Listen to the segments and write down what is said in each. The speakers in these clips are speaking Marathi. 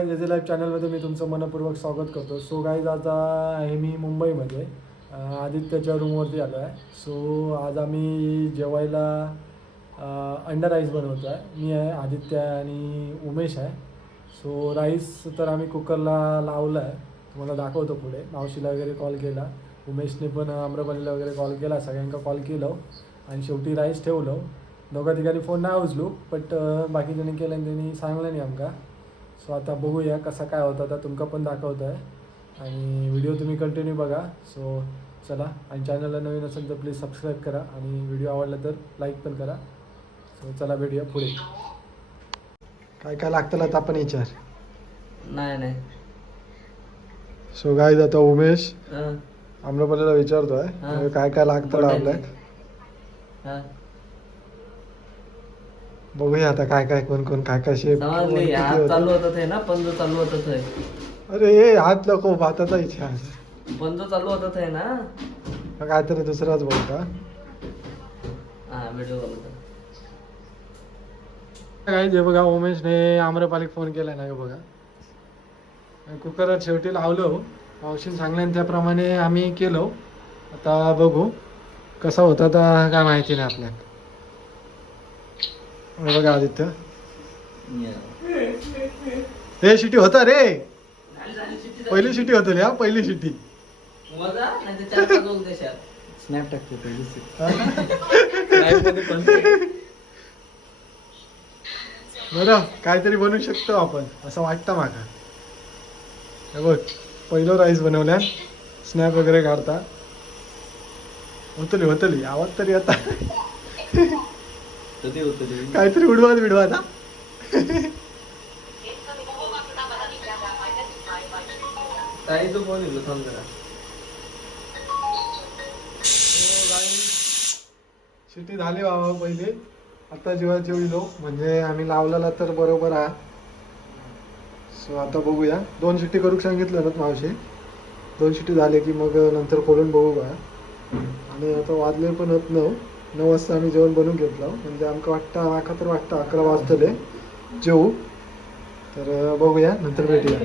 जेजे लाईव्ह चॅनलमध्ये मी तुमचं मनपूर्वक स्वागत करतो. सो गाईज आता आहे मी मुंबईमध्ये आदित्यच्या रूमवरती आलो आहे. सो आज आम्ही जेवायला अंडर राईस बनवतो आहे. मी आहे आदित्य आहे आणि उमेश आहे. सो राईस तर आम्ही कुकरला लावलं आहे. तुम्हाला दाखवतो पुढे. मावशीला वगैरे कॉल केला. उमेशने पण आम्रपालीला वगैरे कॉल केला. सगळ्यांका कॉल केलं. आणि शेवटी राईस ठेवलं. दोघा ठिकाणी फोन नाही उचलू बट बाकीच्यांनी केलं आणि त्यांनी सांगलं नाही आमका. सो आता बघूया कसा काय होता आता तुमका पण दाखवत आहे आणि व्हिडिओ तुम्ही कंटिन्यू बघा. सो चला आणि चॅनलला नवीन असेल तर प्लीज सबस्क्राईब करा. आणि व्हिडिओ आवडला तर लाईक पण करा. सो चला भेटूया पुढे. काय काय लागतं आता आपण विचार नाही नाही. सो गाय आता उमेश आम्रपालीला विचारतोय. काय काय लागतं आपल्यात? हं. बघूया आता काय काय कोण कोण काय काय शेप समजली हात चालू होत आहे ना पंज चालू होत आहे अरे हे हात नको भाताचा इच्छा पंज चालू होत आहे ना. काहीतरी दुसराच बोलता हा. व्हिडिओ कॉल काय जे बघा उमेशने आम्रपालीक फोन केला ना हे बघा. कुकर शेवटी लावलो. मावशीने सांगल्यान त्याप्रमाणे आम्ही केलो. आता बघू कसा होता तर काय माहिती नाही आपल्याला. हे बघा आदित्य. हे शिटी होता रे. पहिली शिटी होत हा पहिली शिटी मजा नाही तर चार पाच लोक देशात. स्नॅप टाकते पहिली बरं काहीतरी बनवू शकतो आपण असं वाटतं माका हे बघ पहिलं राईस बनवल्या स्नॅप वगैरे काढता. होतली होतली आवाज तरी आता. कधी होतं ते? काहीतरी उडवात बिडवात हा? काही तो फोन येलो थांब जरा. शिटी झाली बाबा पहिले. आता जेव्हा जेवलो म्हणजे आम्ही लावलेला तर बरोबर आहे. सो आता बघूया. दोन शिट्टी करूक सांगितलं ना मावशी? दोन शिट्टी झाले की मग नंतर खोलून बघू का आणि आता वाजले पण होत नऊ नऊ वाजता आम्ही जेवण बनवून घेतलं. म्हणजे आमका वाटतं माका तर वाटतं अकरा वाजतले. जेवू. तर बघूया नंतर भेटूया.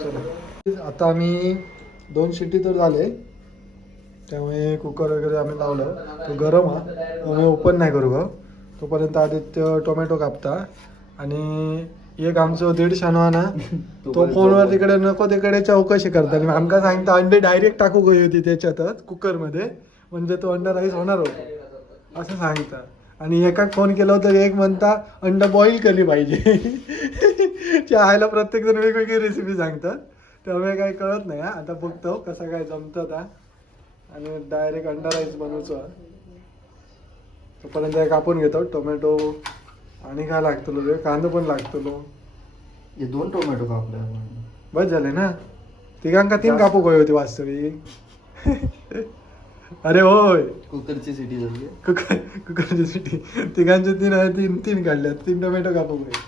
चला. आता आम्ही दोन शिट्टी तर झाले. त्यामुळे कुकर वगैरे आम्ही लावलं. तो गरम हा. आम्ही ओपन नाही करू ग. तोपर्यंत आदित्य टोमॅटो कापता. आणि एक आमचं दीड शानवा ना तो फोनवर तिकडे नको तिकडे चौकशी करता. आणि आमका सांगता अंडे डायरेक्ट टाकू गई होती त्याच्यातच कुकरमध्ये. म्हणजे तो अंडा राईस होणार होता असं सांगता आणि एकाक फोन केला होता एक म्हणता अंडा बॉईल केली पाहिजे. त्या आयला प्रत्येक जण वेगवेगळी रेसिपी सांगतात. त्यामुळे काही कळत नाही हा. आता बघतो कसं काय जमतं हा आणि डायरेक्ट अंडा राईस बनवतो तोपर्यंत कापून घेतो टोमॅटो आणि काय लागतो रे कांदा पण लागतो हे दोन टोमॅटो कापले. बस झाले ना. तिघांका तीन कापू गय होती वास्तविक. अरे होय. कुकरची सिटी झाली. कुकर कुकरची सिटी. तिघांचे तीन आहे तीन तीन काढल्यात. तीन टोमॅटो कापू गय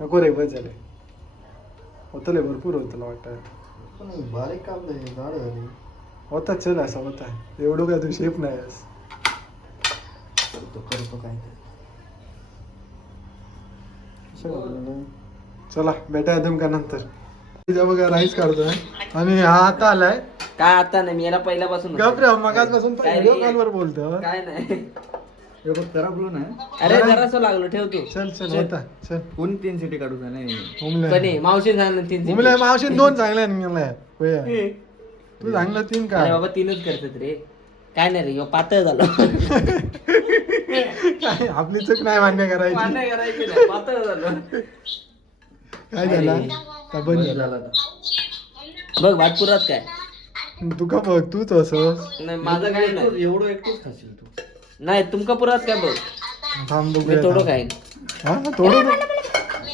नको रे बस झाले होतले भरपूर होतं वाटतं. बारीक कापलं हे जाड झाली. होता चल असं होता. एवढं काय तू शेप नाही आहेस. करतो करतो काय. चला भेटा तुमका नंतर. बघा राईस काढतोय. आणि हा आता आलाय. काय आता नाही मी याला पहिल्यापासून गप रे मगाचपासून काय व्हिडिओ रे? कॉलवर बोलतो काय नाही. हे बघ खराब नाही अरे जरासं लागलो ठेव तू. चल चल होता चल. कोण तीन सिटी काढू का नाही कधी? मावशी सांगितलं तीन उमले मावशी दोन चांगल्या निघाल्या तू चांगलं तीन अरे काय बाबा तीनच करतात रे. काय नाही रे ह्यो पातळ झालं. काय आपली चूक नाही मान्य करायची. मान्य करायची नाही, पातळ झालं. काय झाला? बंद झाला. बघ भाटपुरात काय? तुका बघ तूच असं नाही माझं काय नाही. एवढं एकटंच खाशील तू. नाही तुमका पुरात काय बघ? थांब मी बघूया थोडं थांब. काय? हा थोडं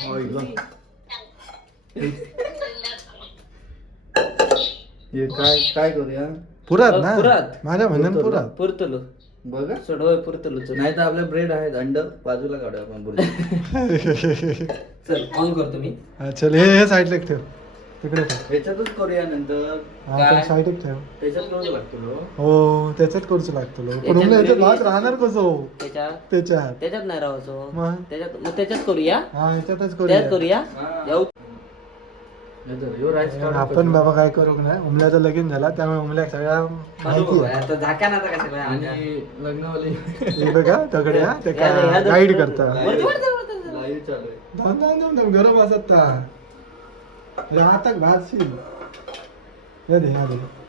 होय ग. हे काय काय करूया? पुरात ना? पुरात. माझ्या म्हणून पुरात. पुरतलो. बघा. सोडवय पुरतलो चल नाही तर आपल्या ब्रेड आहेत. अंड बाजूला काढूया आपण बुर्जी. चल ऑन करतो मी. हा, चल हे हे साईडला ठेव. तिकडे ठेव. याच्यातच करूया नंतर. हा काय? पण साईडच ठेव. त्याच्यात करू लागतो. हो त्याच्यात करूच लागतो. पण उमल्या याच्यात भात राहणार कसो त्याच्यात? त्याच्यात. त्याच्यात नाही राहायचो. मग? त्याच्यात मग त्याच्यात करूया? हा याच्यातच त्याच्यात करूया. करूया? हा. जाऊ नंतर ह्यो rice काढून आपण. बाबा काय करू नाही? उमल्याचा लगीन झाला त्यामुळे उमल्या सगळ्या माहिती आहे. ना काय आणि लग्नवाली. हे बघा तगडे हा ते या- या- या- गाईड करता. चालू आहे. गरम असत ता राहतात हे दे हे दे.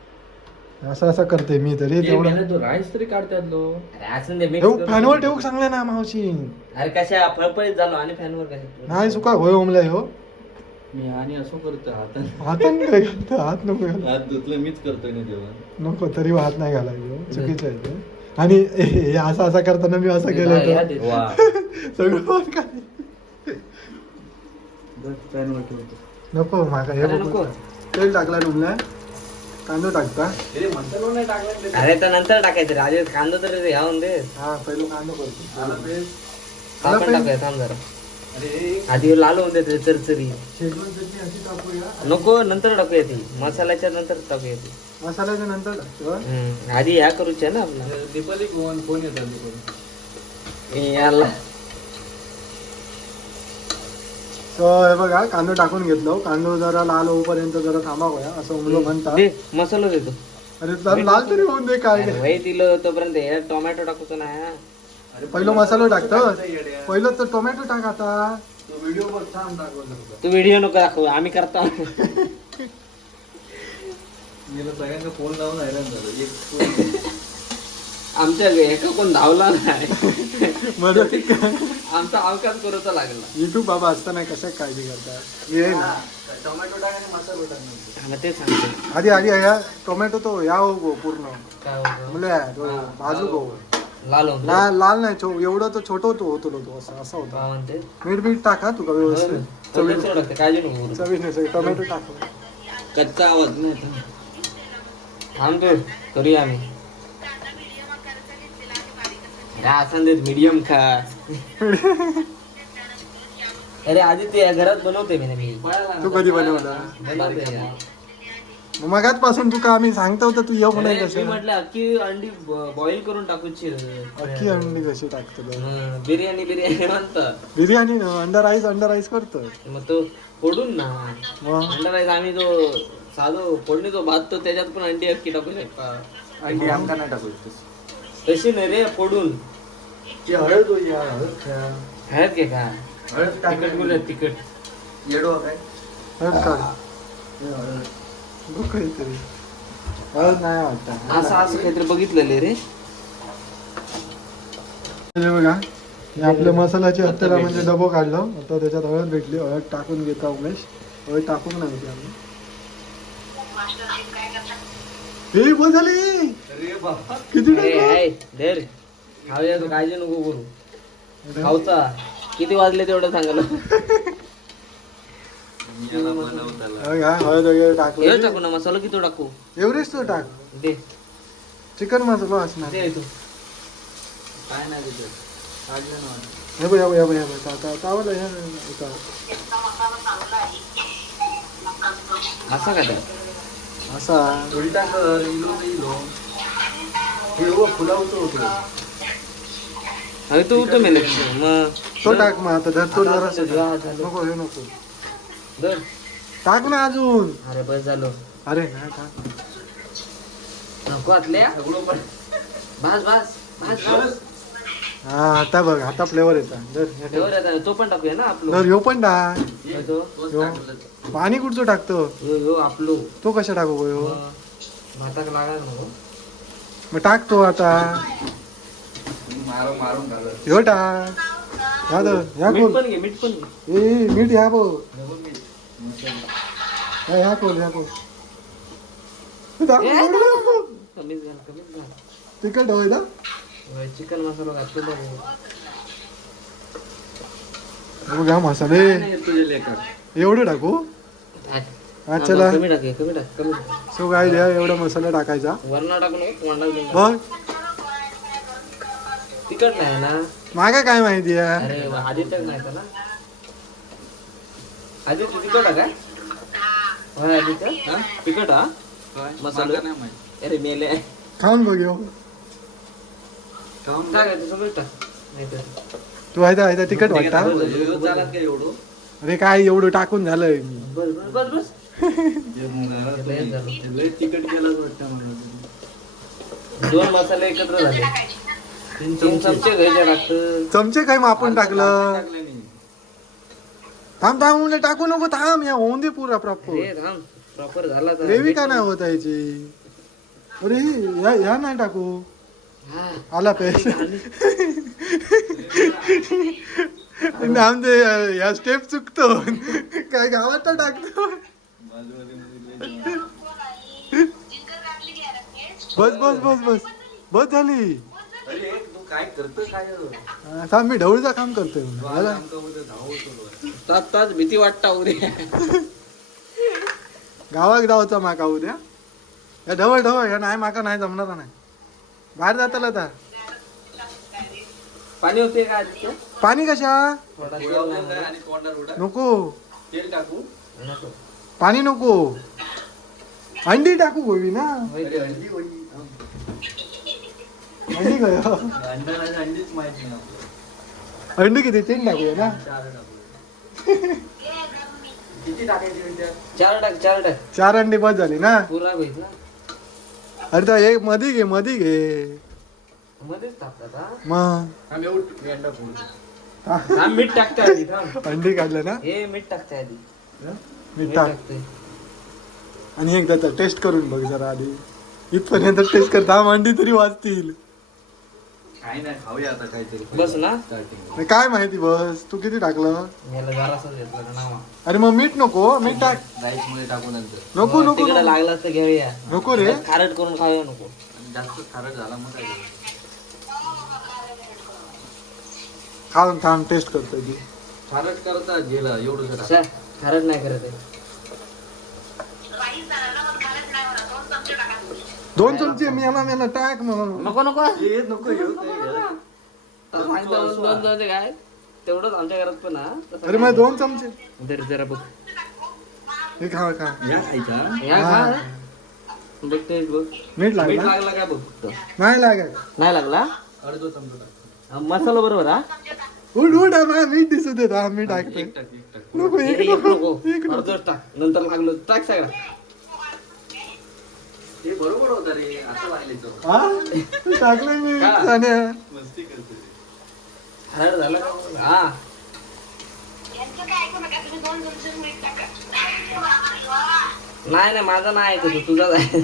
असं असं करते मी तरी तेवढं. तो राईस तरी काढतात लो अरे असं दे mix ठेवू करून. फॅनवर ठेवू. सांगलं ना मावशी. अरे कशा फळफळीत झालो आणि फॅनवर कशा नाही सुका होय उमल्या हो. मी आणि असं करतो हातात हातान काय? घालतं? हात नको घालू. हात धुतलं मीच करतोय ना जेवण. नको तरी हात नाही घालायचं. चुकीचं आहे ते. आणि हे- हे असं असं करताना मी असं केलं. वा. सगळं बंद काय ठेवतो. नको माका हे अरे बघू. नको. तेल टाकला उमल्या कांदो टाकता? हे मसाला नाही टाकला अरे तर नंतर टाकायचं रे. आधी कांदा तरी घ्यावून दे. हा पहिलं कांदो करतो. आला पेस्ट आलं आपण पाहिजे. टाकूया थांब जरा. आधी लाल होऊन दे चरचरी. शेजवान चटणी अशी टाकूया. नको नंतर टाकूया ती. मसाल्याच्या नंतर टाकूया ती. मसाल्याच्या नंतर टाकतो हा. हम्म. आधी ह्या करूच्या ना आपला. दीपाली फोन येतात दीपाली? याला. हे बघा कांदो टाकून घेतलो कांदो जरा लाल होऊपर्यंत जरा थांबावया असं उमलो म्हणतात. दे मसाला देतो. अरे जरा लाल तरी होऊन दे काय अरे दिलं तोपर्यंत हे टोमॅटो टाकूचं नाही हा. पहिलं मसाला टाकतं पहिलं तर टोमॅटो टाक आता. तो व्हिडिओ तू नको दाखव आम्ही करतो. सगळ्यांना फोन लावून हैराण झालो. एक phone- आमच्या एका कोण धावला नाही. मदत आमचा अवकाश करूचा लागला. युट्यूब बाबा असताना कशा काळजी करतात मी आहे ना. टोमॅटो टाक आणि मसाला टाक. हा, तेच सांगतो. आधी आधी या टोमॅटो तो या हो गो पूर्ण. काय? म्हणजे तो बाजू गो. लाल होऊन. लाल नाही छो एवढं तो छोटं होतो होतो तो असं असं होता. काय म्हणते. मीठ मीठ टाका तुका व्यवस्थित. चवीत सोड लागते, काळजी नको करू. चवीने टोमॅटो टाक. कच्चा आवाज नाही येत. करूया आम्ही. असं देत मीडियम खा. अरे आधी ते घरात बनवते मी ना मी. तू कधी बनवला? बनवते मगाच पासून तुका आम्ही सांगतो होतं तू येऊ नाही मी कसे म्हटलं अख्खी अंडी बॉईल करून टाकूची अख्खी अंडी कशी टाकतो हं, बिर्याणी बिर्याणी म्हणतात बिर्याणी अंडा राईस अंडा राईस करतो मग तो फोडून ना. मग अंडा राईस आम्ही जो साधो फोडणी जो भात तो त्याच्यात पण अंडी अख्खी टाकू शकता. अंडी आमका नाही टाकू तशी नाही रे फोडून. ती हळद होई या हळद खा. हळद घे का? हळद तिखट टाकली बोलूया तिखट. येडो काय? हळद काढ हे हळद. बघ काहीतरी हळद नाही वाटत. असं असं काहीतरी बघितलेलं रे. हे बघा हे आपल्या मसाल्याची हत्याला म्हणजे डबो काढलं. आता त्याच्यात हळद भेटली. हळद टाकून घेता उमेश. हळद टाकून नाही घेतली आम्ही. हे बंद झाली. अरे बाबा किती टाकलं? धर. खाऊया तू काळजी नको करू. खाऊचा. किती वाजले तेवढं बघा, हळद वगैरे एवढं टाकलं टाकू. ना मसाला किती टाकू? एव्हरेस्ट तो टाक. दे. चिकन मसाला असणार. दे तू काय नाही तिथे. काढलं ना हे बघ हे बघ हे बघ हे बघ ता- ता- तावलं हे इथं. असा का ते? असा. उलटा कर इलो इलो. हे हो फुलावचं होतं अरे तू तू मेले. मग तो टाक मग आता धर तो जरा. नको हे नको. धर. टाक ना अजून. अरे बस झालो. अरे नाही टाक. नको आतल्या. भास भास भास भास. हा आता बघ आता फ्लेवर येतात धर हे ठेव. एवढं आता तो पण टाकूया ना आपलो. धर ह्यो पण टाक. यो. कुठचं टाकतो? आपलो. तो कशा टाकू गो ह्यो भाताक लागायला नको. मग टाकतो आता. मारून ह्यो टाक. ह्या धर ह्या मीठ पण घे मीठ पण घे. ए मीठ ह्या बघ. ह्या खोल ह्या टाक. कमीच घाल कमीच घाल तिखट होय ना? चिकन मसाला घातलो बघ. हा मसाले. तुझे लेकर. एवढं टाकू? हा चला कमी टाक हे, कमी टाक कमी टाक. सो काय द्या एवढा मसाला टाकायचा? वरण टाकू. नको बघ तिखट नाही ना? मागा काय माहिती आहे? अरे वा, आधी तर नाही का ना? आधी तू आहे काय होय आदित्य तिखट हा मसाला अरे मेले. खाऊन बघ. खाऊन काय तर. तू आहे आहे तिकट वाटता अरे काय एवढं टाकून मग झालं. दोन मसाले एकत्र झाले. चमचे घ्यायचे लागतं चमचे काय मापून टाकलं? टाकले. थांब थांब म्हणजे टाकू नको थांब या होऊन दे पुरा प्रॉपर थांब प्रॉपर झाला तर. ग्रेव्ही का नाही होत याची अरे या या नाही टाकू. हा. आला पेश आमचे या स्टेप चुकतो. काय गावात तर टाकतो. बस बस बस बस. बस झाली. काय करतो काय थांब मी ढवळीचं काम करतोय. तास तास भीती वाटता उरे गावाक जाऊचा माका उद्या. या ढवळ ढवळ या नाही माका नाही जमणार नाही. बाहेर जाताला आता. पाणी होते का पाणी कशा? आणि नको. तेल टाकू. पाणी नको. अंडी टाकू गोवी ना? अरे. अंडी अंडी काय अंडा नाही अंडीच माहीत नाही अंडी किती? तीन टाकूया ना? चार किती टाकायची चार टाक चार टाक चार अंडी बस झाली ना? पुरा भेट ना अरे तर एक मधी घे मधी घे. मध्येच टाकतात मग? मीठ टाकते आधी अंडी काढलं ना? हे मीठ टाकते आधी मी मीठ टाकते आणि एकदा तर टेस्ट करून बघ जरा आधी. इथपर्यंत टेस्ट करता दहा अंडी तरी वाचतील. काय नाही खाऊया आता काहीतरी. बस ना? स्टार्टिंग काय माहिती बस? तू किती टाकलं? याला जरासं घेतलं का नावा? अरे मग मीठ नको मीठ टाक. राईसमध्ये टाकू नंतर. नको नको तिकडे नको. लागला तर घेऊया. नको रे. खारट करून खाऊया नको. आणि जास्त खारट झाला मग काय करायचं? खाऊन थांब टेस्ट करतोय ती खारट करता गेला एवढं खारट नाही करत आहे. दोन चमचे मी याला मला टाक मग. नको नको. हे नको येऊ काय घ्यायला. सांगतो दोन दोन काय? तेवढंच आमच्या घरात पण हा. तसं अरे मग दोन चमचे. तरी जरा बघ. हे खा खा. या खायचा. या खा. बघ टेस्ट बघ. मीठ मीठ लागला लागला काय बघ फक्त? नाही लागत. नाही लागला? अर्धो चमचा टाक. हा, मसाला बरोबर हा? उड उड हा, मीठ दिसू देत हा मी टाकतोय एक टाक एक टाक. नको एक नको नको. अर्धच टाक. नंतर लागलो. टाक सगळा. बरोबर होतं रे असं लागले हा? टाकलंय मी हा. मस्ती करते झाला? हा. नाही नाही माझा नाही ऐकत तुझाच आहे.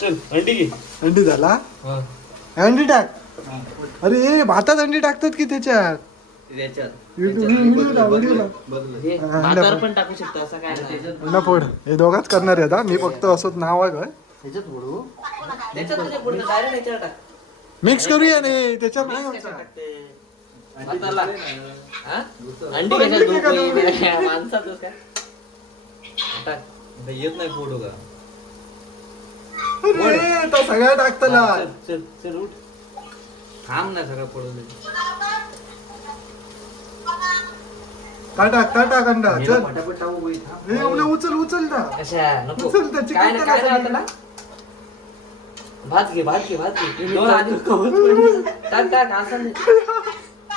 चल अंडी घे. अंडी झाला? हा. अंडी टाक. हा. अरे भातात अंडी टाकतात की त्याच्यात? भातावर पण टाकू शकतो असं काय नाही. अंडा फोड. हे दोघाच करणार आहेत हा? मी फक्त असंच नाव आहे काय त्याच्यात फोडू? त्याच्यात त्याच्या पुढे डायरेक्ट याच्यावर टाक. मिक्स करूया रे त्याच्यात नाही. टाकते? भाताला. हा? अंडी कशात धुतली? माणसातच काय? टाक. आता येत नाही फोडू का? अरे, तो सगळ्या टाकतला. चल चल चल उठ. थांब ना सगळं फोडून का टाक का टाक अंडा चल फटाफट टाकू. हे आपलं उचल उचल ना. कशा नको. उचल त्याची काय नाही. त्याला भात घे भात घे भात घे. दोन आधी टाक टाक असं नाही.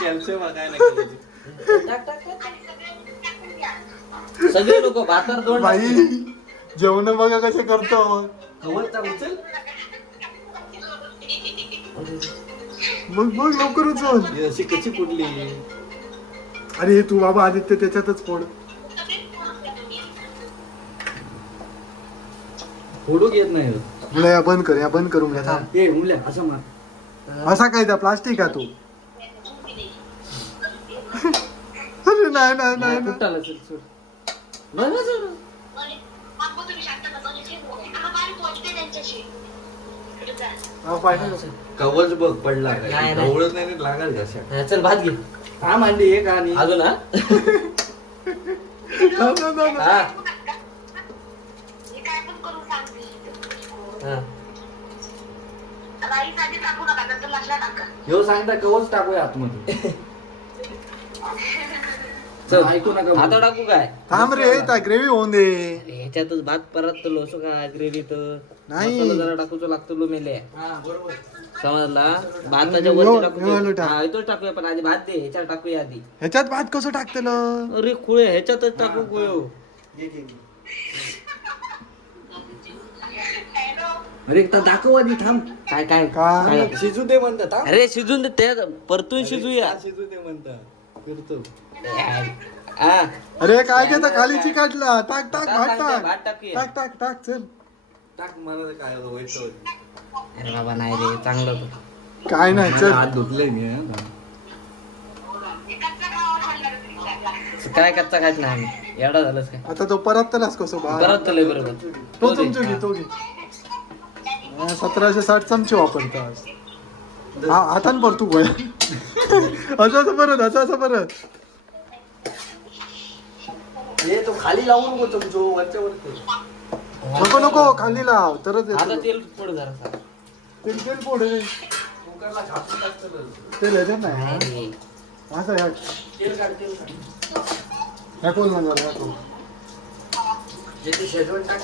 कॅल्शियम काय नाही करायचं. टाक टाक टाक. सगळे नको भातावर दोन. बाई जेवण बघा कसे करतो. टाक, उचल. मग बघ लवकर उचल ही अशी कशी फुटली अरे हे तू बाबा आदित्य त्याच्यातच फोड. फोडू घेत नाही मुला या बंद कर या बंद करून घ्या थांब. हे उमल्या असं मार. असा काय त्या प्लास्टिक का तू? अरे नाही नाही नाही नाही. फुटाला चल चल. बस, बस, हा. कवच बघ पडला काय? नाही, नाही. ढवळत नाही रे, लागल घशात हा, चल भात घे. थांब अंडी एक आणि अजून हा? थांब, थांब, थांब. हा. हा. ह्यो सांगता कवच टाकूया आतमध्ये. चल. ऐकू नका आता टाकू काय? थांब रे ग्रेव्ही होऊन दे. अरे ह्याच्यातच भात परत तो लोसो काय ग्रेव्ही तर नाही. जरा टाकूचो लागतो लो मेले हा बरोबर. समजला? भाताच्या वरती टाकू. हा टाकूया पण आधी भात दे ह्याच्यात टाकूया आधी. ह्याच्यात भात कसं टाकतेलं? अरे खुळे ह्याच्यातच टाकू घे. अरे एकदा दाखव आधी थांब. काय काय? शिजू दे म्हणतात हा. अरे शिजून दे ते परतून शिजूया. शिजू दे म्हणतात. फिरतो. हा अरे काय घेता? खालीची काढला टाक टाक टाक, भात टाक, टाक. टाक टाक टाक चल. टाक मला तर काय व्हायचं अरे बाबा नाही रे चांगलं होतं. काय नाही चल. हात धुतले मी हा. काय कच्चा खायच नाही आम्ही. एवढा झालंच काय? आता तो परत तलास कसं परत तर लय बरोबर तो चमचो घे तो घे. हा, सतराशे साठ चमचे वापरतो आज. हा हातान परतू गोया असं असं परत असं असं परत. हे तो खाली लावून नको चमचो वरच्या वर ठेव. नको नको खाली लाव तरच आता तेल पड जरा तेल तेल पोड रे कुकरला झाकून टाकतं तेल. असं ह्या तेल काढ तेल काढ. ह्या कोण म्हणणार ह्या कोण जे ते शेजवान टाक.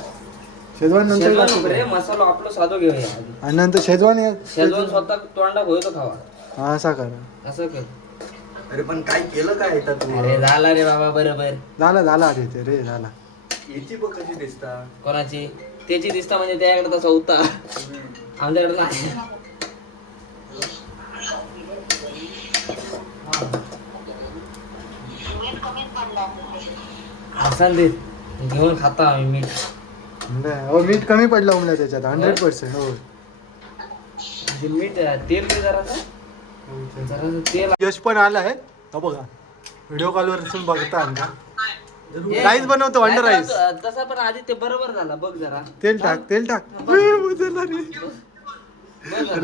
शेजवान नंतर शेजवान टाकू. रे मसाला आपलं साधं घेऊया. आधी आणि नंतर शेजवान या शेजवान स्वतः तोंडा होतो खावा. हा असा करा. असं कर. अरे पण काय केलं काय येतात तू? अरे झाला रे बाबा बरोबर. झाला झाला आधी ते रे झाला. याची बघ कशी दिसता? कोणाची? त्याची दिसता म्हणजे त्याकडे तसा होता. आमच्याकडे नाही. असं दे. घेऊन खाता आम्ही मीठ. नाही, हो मीठ कमी पडलं उमल्या त्याच्यात हंड्रेड पर्सेंट हो. म्हणजे मीठ तेल जरा यश पण आलाय हो बघा. व्हिडिओ कॉलवर बघता का राईस बनवतो अंडर राईस तसा पण आधी ते बरोबर झाला. बघ जरा. तेल टाक तेल टाक.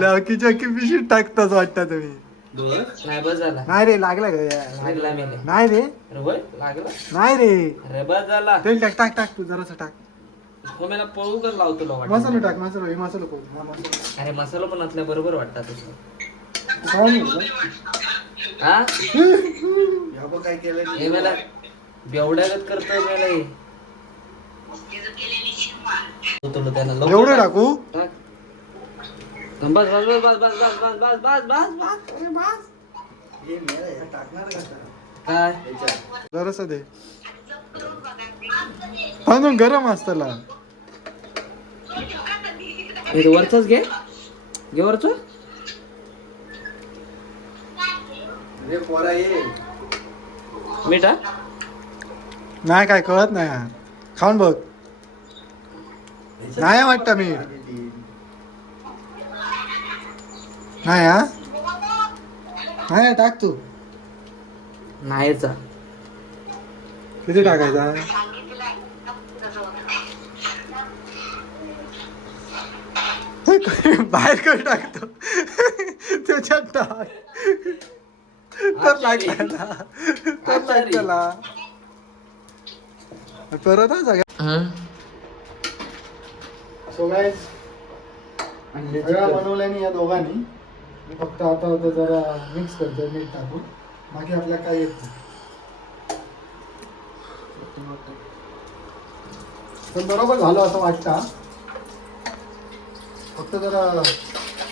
अख्खीच्या अख्खी पिशवीत टाकताच वाटतं तुम्ही. नाही रे लागला का नाही रे. नाही रे. तेल टाक टाक टाक. तू जरासं टाक. मला पळू कर लावतो. मसाला टाक मसाला मसाला अरे मसाला पण असल्या बरोबर वाटतात हा? काय केलं हे मला बेवड्यागत करतोय मला हे. तुला त्याला लवकर एवढं टाक. बस बस बस बस बस बस बस बस बस बस बस अरे बस. हे मेला ह्या टाकणार का सर? काय. जरासं दे. अजून गरम असताला हे वरचंच घे. घे वरचं अरे पोरा ये मीठ? हा नाही काय कळत नाही यार. खाऊन बघ. नाही वाटतं मी नाही हा? नाही टाक तू. नाहीचा किती टाकायचा? बाहेर काय टाकतो? त्याच्यात टाक. तर लागला ना तर लागला परत हा सगळ्या सो गाईज सगळं बनवल्याने या दोघांनी. मी फक्त आता आता जरा मिक्स करतोय मीठ टाकून. बाकी आपल्याला काय येत नाही. पण बरोबर झालं असं वाटतं फक्त जरा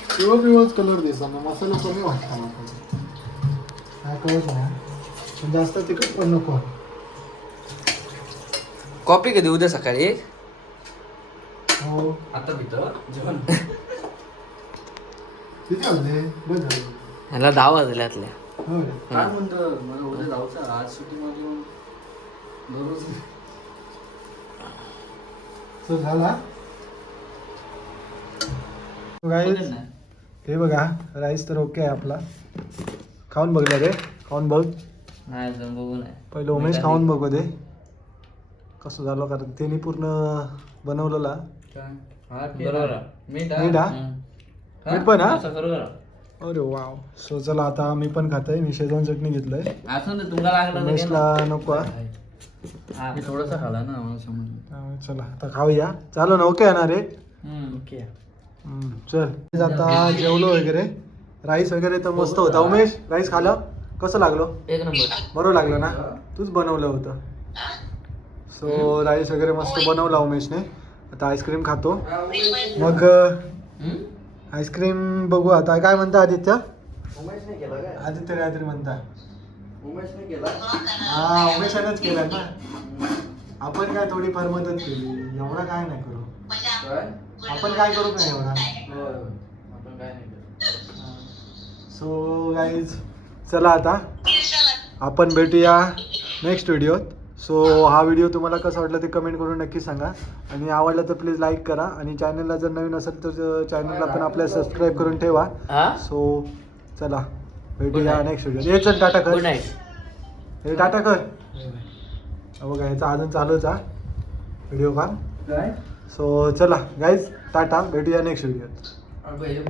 पिवळ पिवळच कलर दिसला मग मसाला कमी वाटता मला. कळत नाही जास्त तिखट पण नको. कॉपी कधी? उद्या सकाळी हो. आता पितो जेवण? किती वाजले? बस झालं. ह्याला दहा वाजल्यातल्या हो रे. काय म्हणतो? मला उद्या जाऊचं आज सुट्टी मध्ये येऊन दररोज तो झाला. हे बघा राईस तर ओके आहे आपला. खाऊन बघला रे. खाऊन बघ. नाही अजून बघू नाही. पहिलं उमेश खाऊन बघू दे. कसं झालं? कारण त्यांनी पूर्ण बनवलेला. बरोबर. आहे. मीठ हा? मीठ पण हा? असं बरोबर आहे. अरे वाव. सो चला आता मी पण खातोय. मी शेजवान चटणी घेतलंय. असं ना तुम्हाला लागलं तर घे उमेशला. नको हा. हा. मी थोडासा खाला ना मला समजलं. त्यामुळे चला आता खाऊया. चालू ना ओके आहे ना रे? हम्म. हम्म, चल. आता जेवलो वगैरे. राईस वगैरे तर मस्त होता. उमेश राईस खाला कसं लागलो? एक नंबर. बरोबर लागलं ना? तूच बनवलं होतं. सो राईस वगैरे मस्त बनवला उमेशने. आता आईस्क्रीम खातो. मग आईस्क्रीम बघू आता. काय म्हणता आदित्य? आदित्य काहीतरी म्हणता. उमेश नाही केला? हा उमेशानेच केलं. ना आपण काय थोडीफार मदत केली. एवढा काय नाही करू. काय? आपण काय करू नाही एवढा? होय. आपण काय नाही. सो गाईज चला आता. आपण भेटूया नेक्स्ट व्हिडिओत सो हा व्हिडिओ तुम्हाला कसा वाटला ते कमेंट करून नक्की सांगा. आणि आवडला तर प्लीज लाईक करा. आणि चॅनलला जर नवीन असेल तर चॅनलला पण आपल्या सबस्क्राईब करून ठेवा. हा? सो चला. भेटूया. नेक्स्ट व्हिडिओ ये चल टाटा गुड कर नाईट हे टाटा कर. बघा ह्याचा अजून चालूच हा व्हिडिओ कॉल काय? सो चला. Guys tata. भेटूया नेक्स्ट व्हिडिओ हे.